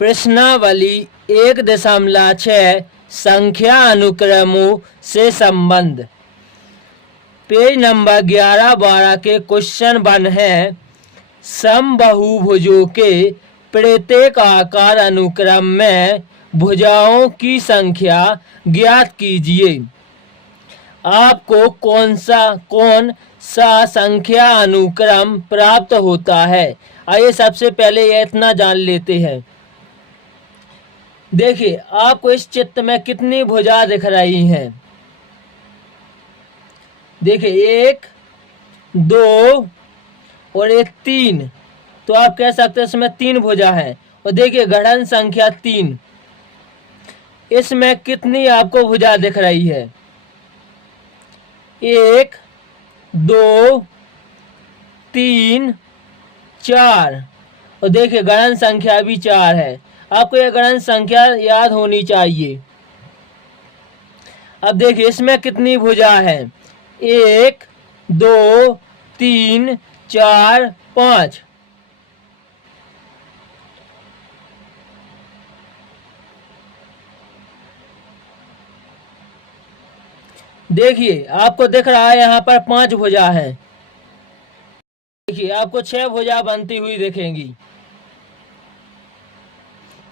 प्रश्नावली 1.6 संख्या अनुक्रमों से संबंध। पेज नंबर 11-12 के क्वेश्चन 1 है समबाहुभुजों के प्रत्येक आकार अनुक्रम में भुजाओं की संख्या ज्ञात कीजिए। आपको कौन सा संख्या अनुक्रम प्राप्त होता है। आइए सबसे पहले ये इतना जान लेते हैं। देखिए आपको इस चित्र में कितनी भुजा दिख रही हैं। देखिए 1 2 और 3, तो आप कह सकते हैं इसमें 3 भुजा है। और देखिए घड़न संख्या 3, इसमें कितनी आपको भुजा दिख रही है। 1 2 3 4, और देखिए गणन संख्या भी 4 है। आपको यह गणन संख्या याद होनी चाहिए। अब देखिए इसमें कितनी भुजा है। 1 2 3 4 5। देखिए आपको दिख रहा है यहाँ पर 5 भुजा है। देखिए आपको 6 भुजा बनती हुई दिखेंगी।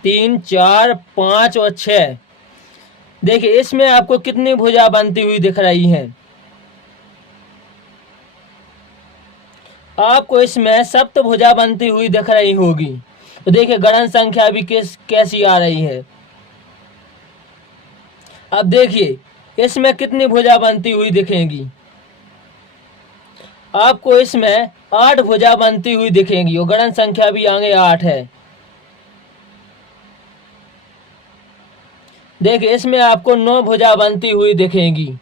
3 4 5 और 6। देखिए इसमें आपको कितनी भुजा बनती हुई दिख रही हैं। आपको इसमें सप्तभुजा बनती हुई दिख रही होगी। तो देखिए गणन संख्या भी कैसी आ रही है। अब देखिए इसमें कितनी भुजा बनती हुई दिखेंगी। आपको इसमें 8 भुजा बनती हुई दिखेंगी और गणन संख्या भी आगे 8 है। देखिए इसमें आपको 9 भुजा बनती हुई दिखेंगी।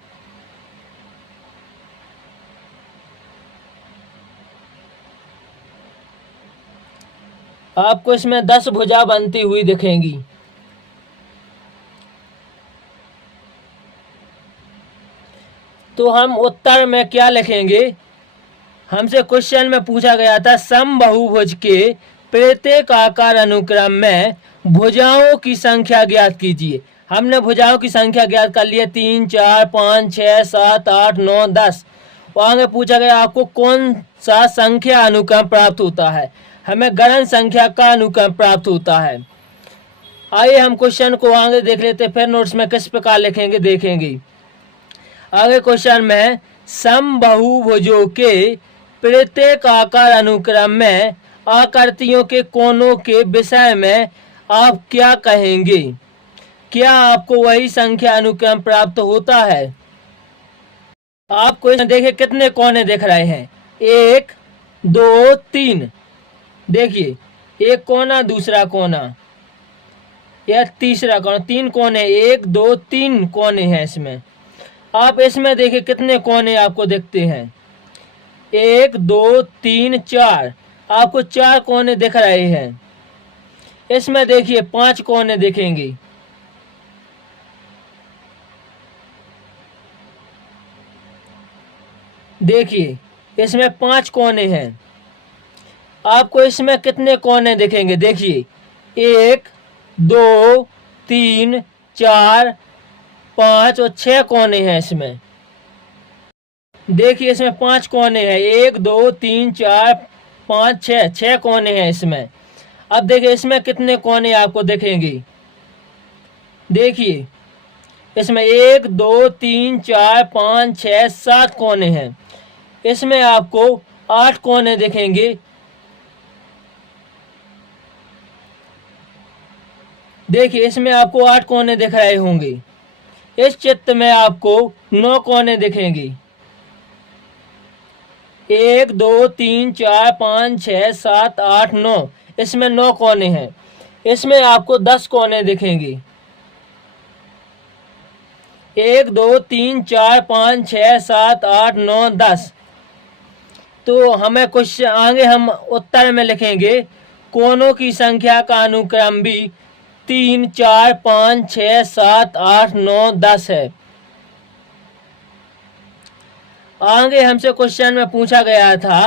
आपको इसमें 10 भुजा बनती हुई दिखेंगी। तो हम उत्तर में क्या लिखेंगे। हमसे क्वेश्चन में पूछा गया था समबाहुभुज के प्रत्येक आकार अनुक्रम में भुजाओं की संख्या ज्ञात कीजिए। हमने भुजाओं की संख्या ज्ञात कर लिया 3 4 5 6 7 8 9 10। और आगे पूछा गया आपको कौन सा संख्या अनुक्रम प्राप्त होता है। हमें गणन संख्या का अनुक्रम प्राप्त होता है। आइए हम क्वेश्चन को आगे देख लेते, फिर नोट्स में किस प्रकार लिखेंगे देखेंगे। आगे क्वेश्चन में समबाहुभुजों के प्रत्येक आकार अनुक्रम में आकृतियों के कोनों के विषय में आप क्या कहेंगे। क्या आपको वही संख्या अनुक्रम प्राप्त होता है। आपको देखिए कितने कोने दिख रहे हैं। 1 2 3। देखिए एक कोना, दूसरा कोना, यह तीसरा कोना, 3 कोने, 1 2 3 कोने हैं इसमें। आप इसमें देखिए कितने कोने आपको दिखते हैं। 1 2 3 4। आपको 4 कोने दिख रहे हैं। इसमें देखिए 5 कोने दिखेंगे। देखिए इसमें 5 कोने हैं। आपको इसमें कितने कोने दिखेंगे। देखिए 1 2 3 4 5 और 6 कोने हैं इसमें। देखिए इसमें 5 कोने हैं। 1 2 3 4 5 6 कोने हैं इसमें। अब देखिए इसमें कितने कोने आपको दिखेंगे। देखिए इसमें 1 2 3 4 5 6 7 कोने हैं। इसमें आपको 8 कोने दिखेंगे। देखिए इसमें आपको 8 कोने दिख रहे होंगे। इस चित्र में आपको 9 कोने दिखेंगे। 1 2 3 4 5 6 7 8 9। इसमें 9 कोने हैं। इसमें आपको 10 कोने दिखेंगे। 1 2 3 4 5 6 7 8 9 10। तो हमें कुछ आगे हम उत्तर में लिखेंगे कोनों की संख्या का अनुक्रम भी 3 4 5 6 7 8 9 10 है। आगे हमसे क्वेश्चन में पूछा गया था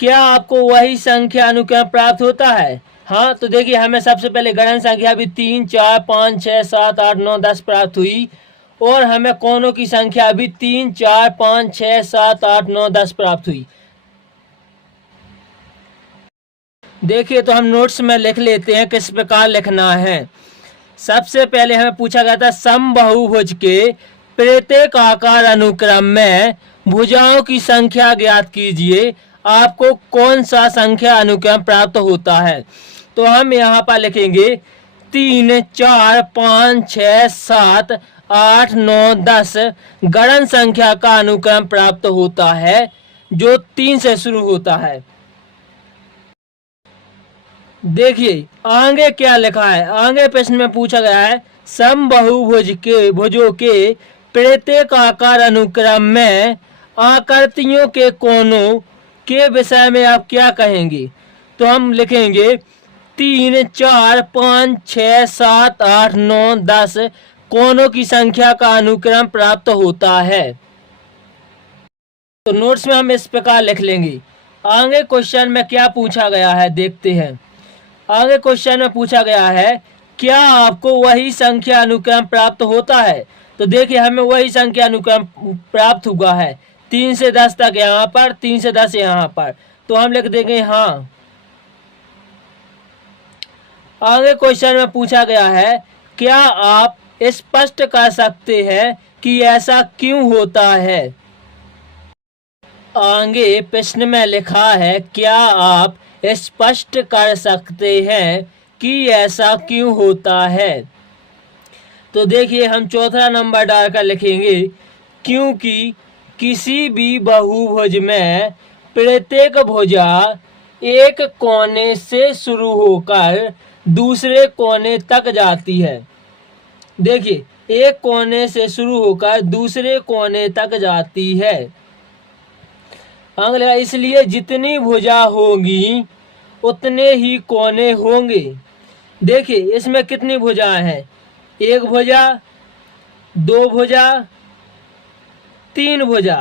क्या आपको वही संख्या अनुक्रम प्राप्त होता है। हाँ, तो देखिए हमें सबसे पहले गणन संख्या भी 3, 4, 5, 6, 7, 8, 9, 10 प्राप्त हुई और हमें कोनों की संख्या भी 3, 4, 5, 6, 7, 8, 9, 10 प्राप्त हुई। देखिए तो हम नोट्स में लिख लेते हैं किस प्रकार लिखना है। सबसे पहले हमें पूछा गया था समबाहुभुज के प्रत्येक आकार अनुक्रम में भुजाओं की संख्या ज्ञात कीजिए, आपको कौन सा संख्या अनुक्रम प्राप्त होता है। तो हम यहाँ पर लिखेंगे 3, 4, 5, 6, 7, 8, 9, 10 गणन संख्या का अनुक्रम प्राप्त होता है जो 3 से शुरू होता है। देखिए आगे क्या लिखा है। आगे प्रश्न में पूछा गया है समबाहुभुज के भुजों के प्रत्येक आकार अनुक्रम में आकृतियों के कोनों के विषय में आप क्या कहेंगे। तो हम लिखेंगे 3, 4, 5, 6, 7, 8, 9, 10 कोनों की संख्या का अनुक्रम प्राप्त होता है। तो नोट्स में हम इस प्रकार लिख लेंगे। आगे क्वेश्चन में क्या पूछा गया है देखते हैं। आगे क्वेश्चन में पूछा गया है क्या आपको वही संख्या अनुक्रम प्राप्त होता है। तो देखिए हमें वही संख्या अनुक्रम प्राप्त हुआ है 3 से 10 तक यहाँ पर, 3 से 10 यहाँ पर, तो हम लिख देंगे हाँ। आगे क्वेश्चन में पूछा गया है क्या आप स्पष्ट कर सकते हैं कि ऐसा क्यों होता है। आगे प्रश्न में लिखा है क्या आप स्पष्ट कर सकते हैं कि ऐसा क्यों होता है। तो देखिए हम चौथा नंबर डालकर लिखेंगे क्योंकि किसी भी बहुभुज में प्रत्येक भुजा एक कोने से शुरू होकर दूसरे कोने तक जाती है। देखिए एक कोने से शुरू होकर दूसरे कोने तक जाती है। अगला इसलिए जितनी भुजा होगी उतने ही कोने होंगे। देखिए इसमें कितनी भुजाएं हैं, एक भुजा, दो भुजा, तीन भुजा,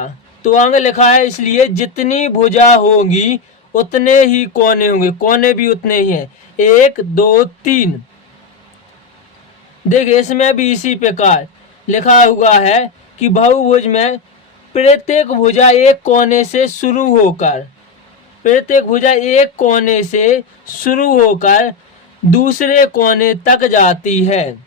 तो आगे लिखा है इसलिए जितनी भुजा होगी उतने ही कोने होंगे, कोने भी उतने ही हैं, 1, 2, 3। देखिए इसमें भी इसी प्रकार लिखा हुआ है कि बहुभुज में प्रत्येक भुजा एक कोने से शुरू होकर दूसरे कोने तक जाती है।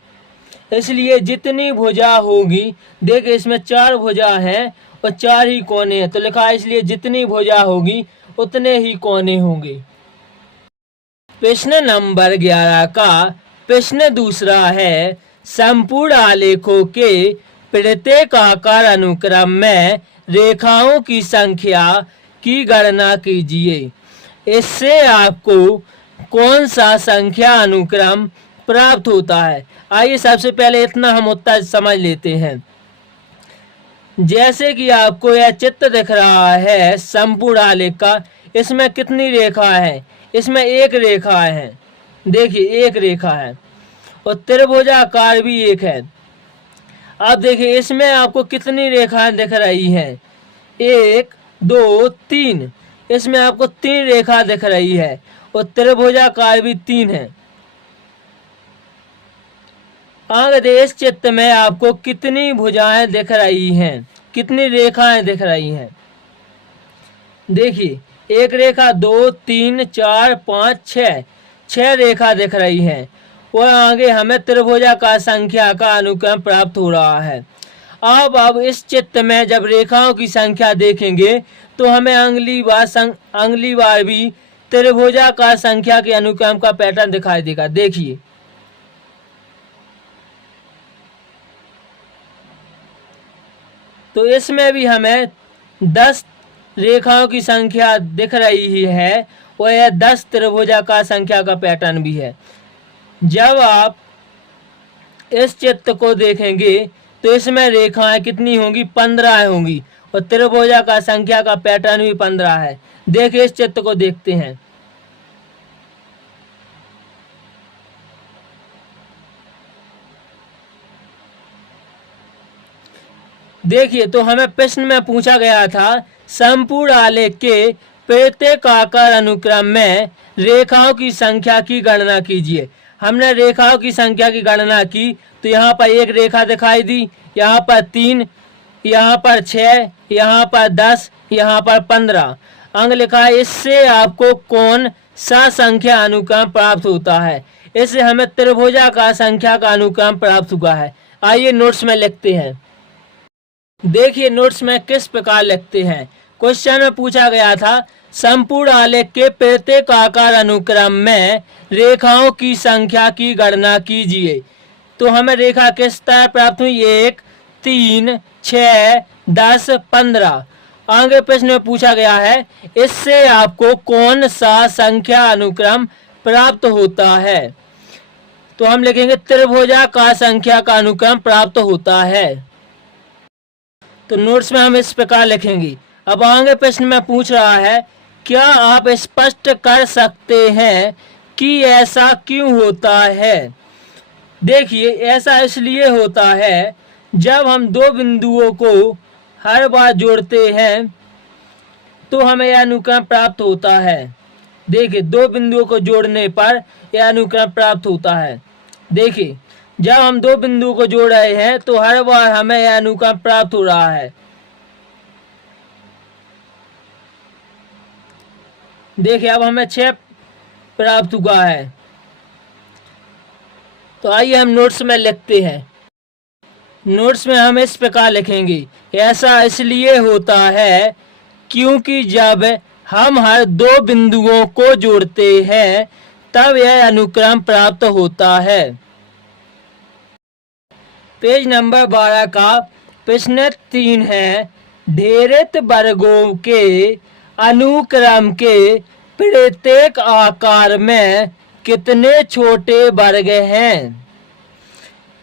इसलिए जितनी भुजा होगी, देखिए इसमें 4 भुजा हैं और 4 ही कोने हैं, तो लिखा है इसलिए जितनी भुजा होगी उतने ही कोने होंगे। प्रश्न नंबर 11 का प्रश्न दूसरा है संपूर्ण आलेखों के प्रत्येक आकार अनुक्रम में रेखाओं की संख्या की गणना कीजिए, इससे आपको कौन सा संख्या अनुक्रम प्राप्त होता है। आइए सबसे पहले इतना हम उत्तर समझ लेते हैं। जैसे कि आपको यह चित्र दिख रहा है संपूर्ण आलेख का, इसमें कितनी रेखा है, इसमें एक रेखा है, देखिए एक रेखा है और त्रिभुजाकार भी एक है। अब देखिए इसमें आपको कितनी रेखाएं दिख रही हैं, 1, 2, 3, इसमें आपको 3 रेखा दिख रही है और त्रिभुजाकार भी 3 है। आगे इस चित्र में आपको कितनी भुजाएं दिख रही हैं, कितनी रेखाएं दिख रही हैं। देखिए एक रेखा, 2, 3, 4, 5, 6 रेखा दिख रही हैं और आगे हमें त्रिभुजाकार संख्या का अनुक्रम प्राप्त हो रहा है। अब इस चित्र में जब रेखाओं की संख्या देखेंगे तो हमें अगली बार भी त्रिभुजाकार संख्या के अनुक्रम का पैटर्न दिखाई देगा। देखिए तो इसमें भी हमें 10 रेखाओं की संख्या दिख रही है और यह 10 त्रिभुजाकार संख्या का पैटर्न भी है। जब आप इस चित्र को देखेंगे तो इसमें रेखाएं कितनी होंगी, 15 होंगी और त्रिभुजाकार संख्या का पैटर्न भी 15 है। देखिए इस चित्र को देखते हैं। देखिए तो हमें प्रश्न में पूछा गया था संपूर्ण आलेख के प्रत्येक आकार अनुक्रम में रेखाओं की संख्या की गणना कीजिए। हमने रेखाओं की संख्या की गणना की तो यहाँ पर एक रेखा दिखाई दी, यहाँ पर 3, यहाँ पर 6, यहाँ पर 10, यहाँ पर 15 अंक लिखा है। इससे आपको कौन सा संख्या अनुक्रम प्राप्त होता है? इससे हमें त्रिभुजाकार संख्या का अनुक्रम प्राप्त हुआ है। आइए नोट्स में लिखते हैं। देखिए नोट्स में किस प्रकार लिखते हैं। क्वेश्चन में पूछा गया था संपूर्ण आलेख के प्रत्येक आकार अनुक्रम में रेखाओं की संख्या की गणना कीजिए। तो हमें रेखा किस तरह प्राप्त हुई? 1, 3, 6, 10, 15। आगे प्रश्न में पूछा गया है इससे आपको कौन सा संख्या अनुक्रम प्राप्त होता है? तो हम लिखेंगे त्रिभुजाकार संख्या का अनुक्रम प्राप्त होता है। तो नोट्स में हम इस प्रकार लिखेंगे। अब आगे प्रश्न में पूछ रहा है क्या आप स्पष्ट कर सकते हैं कि ऐसा क्यों होता है? देखिए ऐसा इसलिए होता है जब हम दो बिंदुओं को हर बार जोड़ते हैं तो हमें यह अनुक्रम प्राप्त होता है। देखिए दो बिंदुओं को जोड़ने पर यह अनुक्रम प्राप्त होता है। देखिए जब हम दो बिंदुओं को जोड़ रहे हैं तो हर बार हमें यह अनुक्रम प्राप्त हो रहा है। देखिए अब हमें 6 प्राप्त हुआ है। तो आइए हम नोट्स में लिखते हैं। नोट्स में हम इस प्रकार लिखेंगे ऐसा इसलिए होता है क्योंकि जब हम हर दो बिंदुओं को जोड़ते हैं तब यह अनुक्रम प्राप्त होता है। पेज नंबर 12 का प्रश्न 3 है ढेरित वर्गों के अनुक्रम के प्रत्येक आकार में कितने छोटे वर्ग हैं?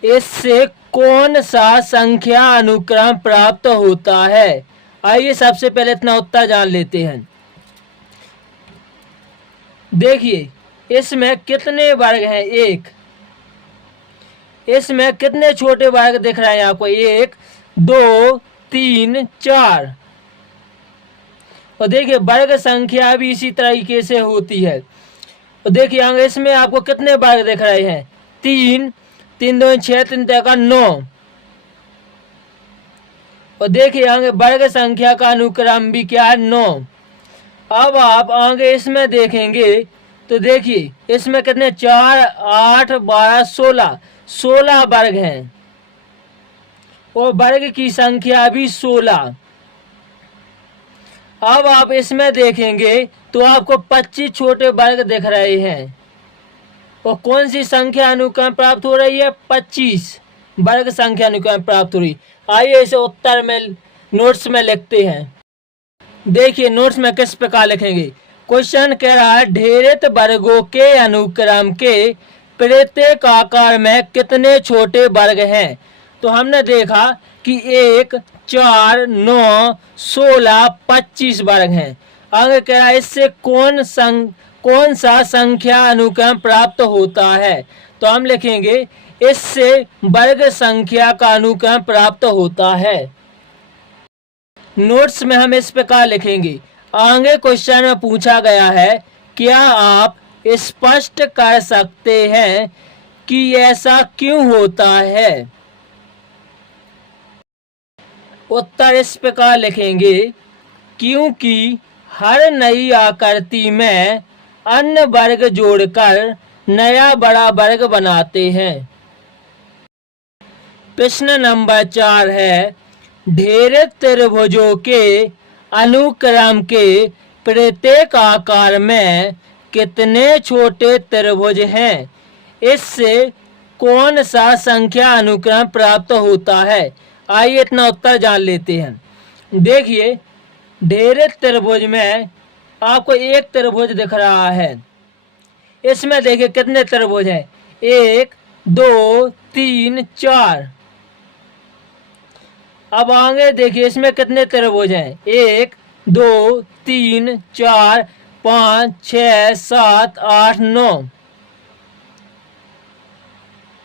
इससे कौन सा संख्या अनुक्रम प्राप्त होता है? आइए सबसे पहले इतना उत्तर जान लेते हैं। देखिए इसमें कितने वर्ग हैं? 1। इसमें कितने छोटे वर्ग दिख रहे हैं आपको? 1, 2, 3, 4। और देखिए वर्ग संख्या भी इसी तरीके से होती है। और देखिए इसमें आपको कितने वर्ग दिख रहे हैं? 3, 3 2 6, 3 3 9। और देखिए आगे वर्ग संख्या का अनुक्रम भी क्या है? 9। अब आप आगे इसमें देखेंगे तो देखिए इसमें कितने 4, 8, 12, 16 वर्ग हैं और वर्ग की संख्या भी 16। अब आप इसमें देखेंगे तो आपको 25 छोटे वर्ग दिख रहे हैं और कौन सी संख्या अनुक्रम प्राप्त हो रही है? 25 वर्ग संख्या अनुक्रम प्राप्त हो रही। आइए इसे उत्तर में नोट्स में लिखते हैं। देखिए नोट्स में किस प्रकार लिखेंगे। क्वेश्चन कह रहा है ढेरित वर्गों के अनुक्रम के प्रत्येक आकार में कितने छोटे वर्ग हैं? तो हमने देखा कि 1, 4, 9, 16, 25 वर्ग हैं। आगे कह रहा है इससे कौन सा संख्या अनुक्रम प्राप्त होता है? तो हम लिखेंगे इससे वर्ग संख्या का अनुक्रम प्राप्त होता है। नोट्स में हम इस प्रकार लिखेंगे। आगे क्वेश्चन में पूछा गया है क्या आप स्पष्ट कर सकते हैं कि ऐसा क्यों होता है? उत्तर इस प्रकार लिखेंगे क्योंकि हर नई आकृति में अन्य वर्ग जोड़कर नया बड़ा वर्ग बनाते हैं। प्रश्न नंबर 4 है ढेरित त्रिभुजों के अनुक्रम के प्रत्येक आकार में कितने छोटे त्रिभुज हैं? इससे कौन सा संख्या अनुक्रम प्राप्त होता है? आइए इतना उत्तर जान लेते हैं। देखिए ढेरित त्रिभुज में आपको एक त्रिभुज दिख रहा है। इसमें देखिए कितने त्रिभुज हैं? 1, 2, 3, 4। अब आगे देखिए इसमें कितने त्रिभुज हैं? 1, 2, 3, 4, 5, 6, 7, 8, 9।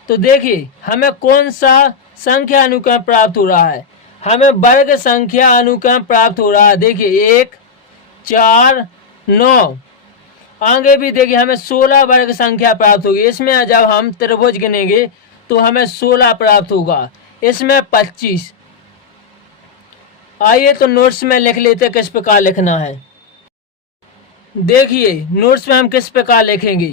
तो देखिए हमें कौन सा संख्या अनुक्रम प्राप्त हो रहा है? हमें वर्ग संख्या अनुक्रम प्राप्त हो रहा है। देखिए 1, 4, 9। आगे भी देखिए हमें 16 वर्ग संख्या प्राप्त होगी। इसमें जब हम त्रिभुज गिनेंगे तो हमें 16 प्राप्त होगा, इसमें 25। आइए तो नोट्स में लिख लेते किस प्रकार लिखना है। देखिए नोट्स में हम किस प्रकार लिखेंगे।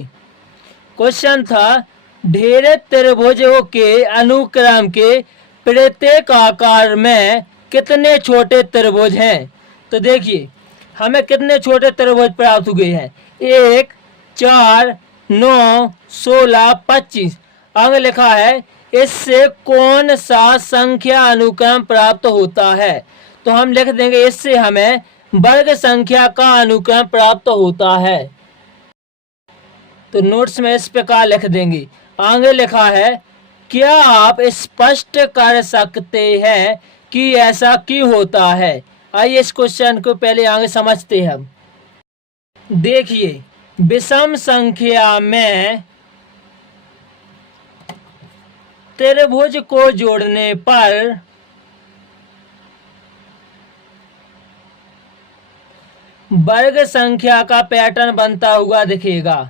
क्वेश्चन था ढेर त्रिभुजों के अनुक्रम के प्रत्येक आकार में कितने छोटे त्रिभुज हैं। तो देखिए हमें कितने छोटे त्रिभुज प्राप्त हुए हैं, 1, 4, 9, 16, 25। आगे लिखा है इससे कौन सा संख्या अनुक्रम प्राप्त होता है। तो हम लिख देंगे इससे हमें वर्ग संख्या का अनुक्रम प्राप्त होता है। तो नोट्स में इस प्रकार लिख देंगे। आगे लिखा है क्या आप स्पष्ट कर सकते हैं कि ऐसा क्यों होता है। आइए इस क्वेश्चन को पहले आगे समझते हैं हम। देखिए विषम संख्या में त्रिभुज को जोड़ने पर वर्ग संख्या का पैटर्न बनता हुआ दिखेगा।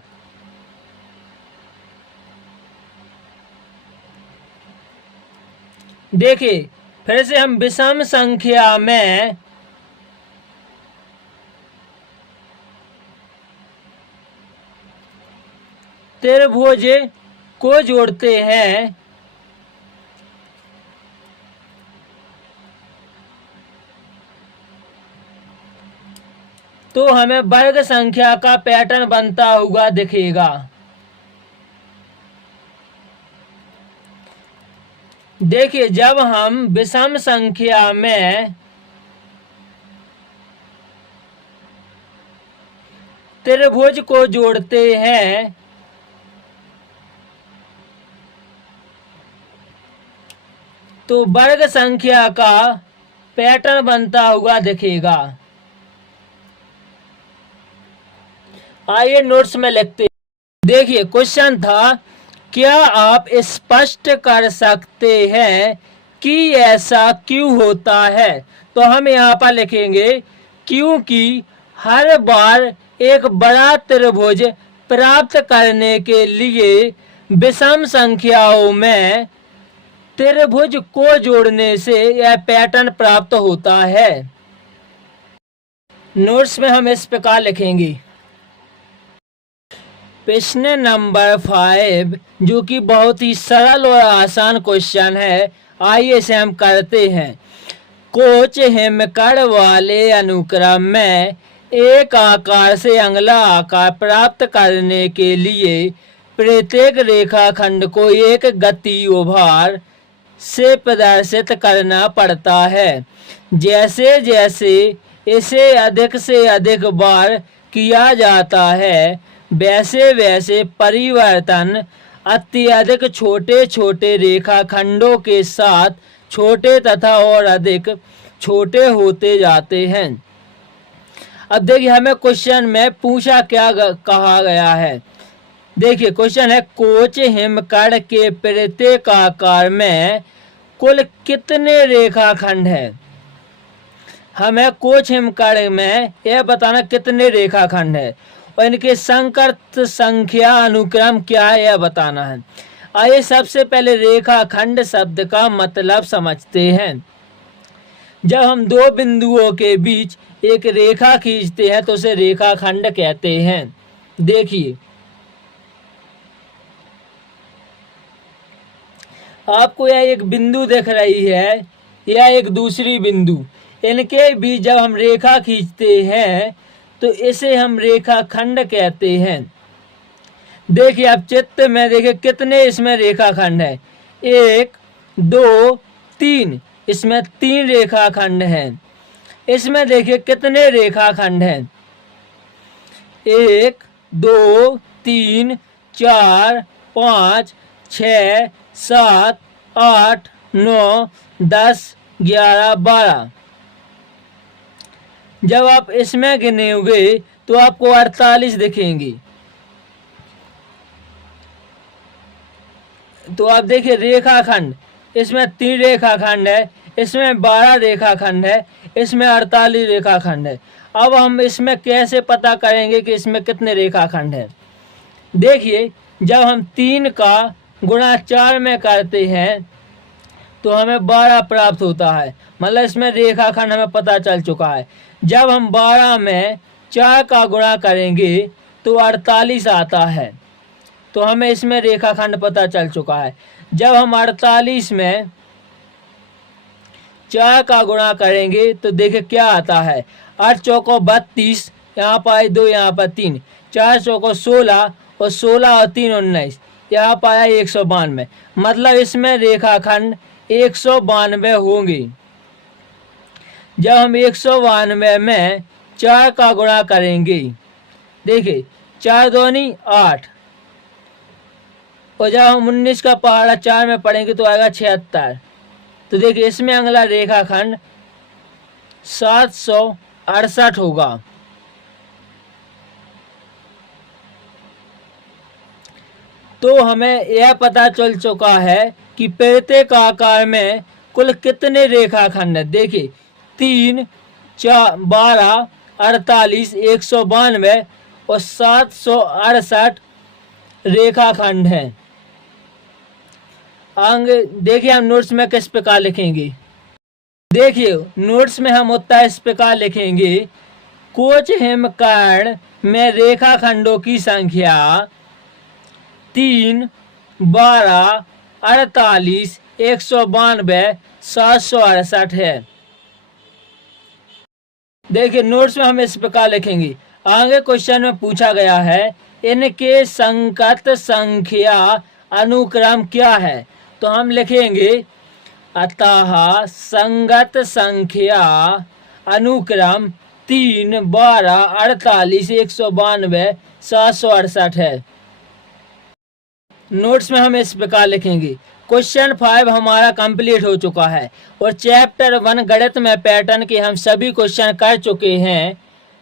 देखिए फिर से हम विषम संख्या में त्रिभुज को जोड़ते हैं तो हमें वर्ग संख्या का पैटर्न बनता हुआ दिखेगा। देखिए जब हम विषम संख्या में त्रिभुज को जोड़ते हैं तो वर्ग संख्या का पैटर्न बनता हुआ दिखेगा। आइए नोट्स में लिखते हैं। देखिए क्वेश्चन था क्या आप स्पष्ट कर सकते हैं कि ऐसा क्यों होता है। तो हम यहाँ पर लिखेंगे क्योंकि हर बार एक बड़ा त्रिभुज प्राप्त करने के लिए विषम संख्याओं में त्रिभुज को जोड़ने से यह पैटर्न प्राप्त होता है। नोट्स में हम इस प्रकार लिखेंगे। प्रश्न नंबर 5 जो कि बहुत ही सरल और आसान क्वेश्चन है, आइए इसे हम करते हैं। कोच हिमकड़ वाले अनुक्रम में एक आकार से अगला आकार प्राप्त करने के लिए प्रत्येक रेखाखंड को एक गति उभार से प्रदर्शित करना पड़ता है। जैसे जैसे इसे अधिक से अधिक बार किया जाता है वैसे वैसे परिवर्तन अत्यधिक छोटे छोटे रेखाखंडों के साथ छोटे तथा और अधिक छोटे होते जाते हैं। अब देखिए हमें क्वेश्चन में पूछा क्या कहा गया है। देखिए क्वेश्चन है कोच हिमकड़ के प्रत्येक आकार में कुल कितने रेखाखंड हैं। हमें कोच हिमकड़ में यह बताना कितने रेखाखंड है और इनके संकर्त संख्या अनुक्रम क्या है यह बताना है। आइए सबसे पहले रेखाखंड शब्द का मतलब समझते हैं। जब हम दो बिंदुओं के बीच एक रेखा खींचते हैं तो उसे रेखाखंड कहते हैं। देखिए आपको यह एक बिंदु दिख रही है, यह एक दूसरी बिंदु, इनके बीच जब हम रेखा खींचते हैं तो इसे हम रेखाखंड कहते हैं। देखिए आप चित्र में देखिए कितने इसमें रेखाखंड है, 1, 2, 3, इसमें 3 रेखाखंड हैं। इसमें देखिए कितने रेखाखंड हैं, 1, 2, 3, 4, 5, 6, 7, 8, 9, 10, 11, 12। जब आप इसमें गिनेंगे तो आपको 48 दिखेंगे। तो आप देखिए रेखाखंड इसमें 3 रेखाखंड है, इसमें 12 रेखाखंड है, इसमें 48 रेखाखंड है। अब हम इसमें कैसे पता करेंगे कि इसमें कितने रेखाखंड हैं? देखिए, जब हम 3 का गुणा 4 में करते हैं तो हमें 12 प्राप्त होता है, मतलब इसमें रेखाखंड हमें पता चल चुका है। जब हम 12 में 4 का गुणा करेंगे तो 48 आता है, तो हमें इसमें रेखाखंड पता चल चुका है। जब हम 48 में 4 का गुणा करेंगे तो देखिए क्या आता है, 8 चौको 32, यहाँ पर 2, यहाँ पर 3, 4 चौको 16 और 16 और 3 19, यहाँ पर आया 192, मतलब इसमें रेखाखंड 192 होंगे। जब हम 192 में 4 का गुणा करेंगे, देखिए 4 दूनी 8, और जब हम 19 का पहाड़ा 4 में पढ़ेंगे तो आएगा 76। तो देखिए इसमें अगला रेखाखंड 768 होगा। तो हमें यह पता चल चुका है कि प्रत्येक आकार में कुल कितने रेखाखंड है। देखिए 3, 4, 12, 48, 192 और 768 रेखाखंड हैं। आगे देखिए हम नोट्स में किस प्रकार लिखेंगे। देखिए नोट्स में हम उत्तर इस प्रकार लिखेंगे, कोच हिमकर्ण में रेखाखंडों की संख्या 3, 12, 48, 192, 768 है। देखिए नोट्स में हम इस प्रकार लिखेंगे। आगे क्वेश्चन में पूछा गया है, इनके संगत संख्या अनुक्रम क्या है? तो हम लिखेंगे, अतः संगत संख्या अनुक्रम 3, 12, 48, 192, 768 है। नोट्स में हम इस प्रकार लिखेंगे। क्वेश्चन 5 हमारा कंप्लीट हो चुका है और चैप्टर 1 गणित में पैटर्न के हम सभी क्वेश्चन कर चुके हैं।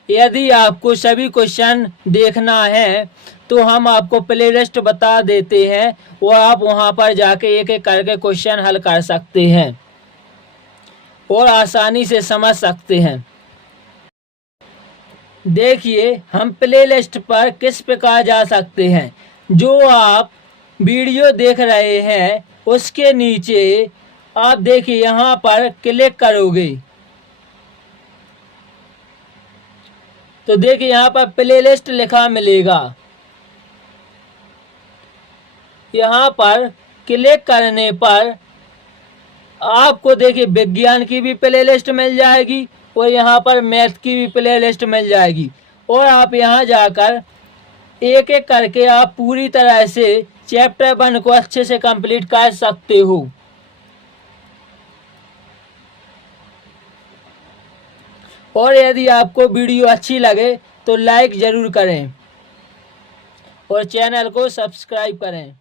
यदि आपको सभी क्वेश्चन देखना है तो हम आपको प्लेलिस्ट बता देते हैं और आप वहां पर जाके एक एक करके क्वेश्चन हल कर सकते हैं और आसानी से समझ सकते हैं। देखिए हम प्लेलिस्ट पर किस प्रकार जा सकते हैं। जो आप वीडियो देख रहे हैं उसके नीचे आप देखिए यहाँ पर क्लिक करोगे तो देखिए यहाँ पर प्लेलिस्ट लिखा मिलेगा। यहाँ पर क्लिक करने पर आपको देखिए विज्ञान की भी प्लेलिस्ट मिल जाएगी और यहाँ पर मैथ की भी प्लेलिस्ट मिल जाएगी और आप यहाँ जाकर एक एक करके आप पूरी तरह से चैप्टर 1 को अच्छे से कंप्लीट कर सकते हो। और यदि आपको वीडियो अच्छी लगे तो लाइक ज़रूर करें और चैनल को सब्सक्राइब करें।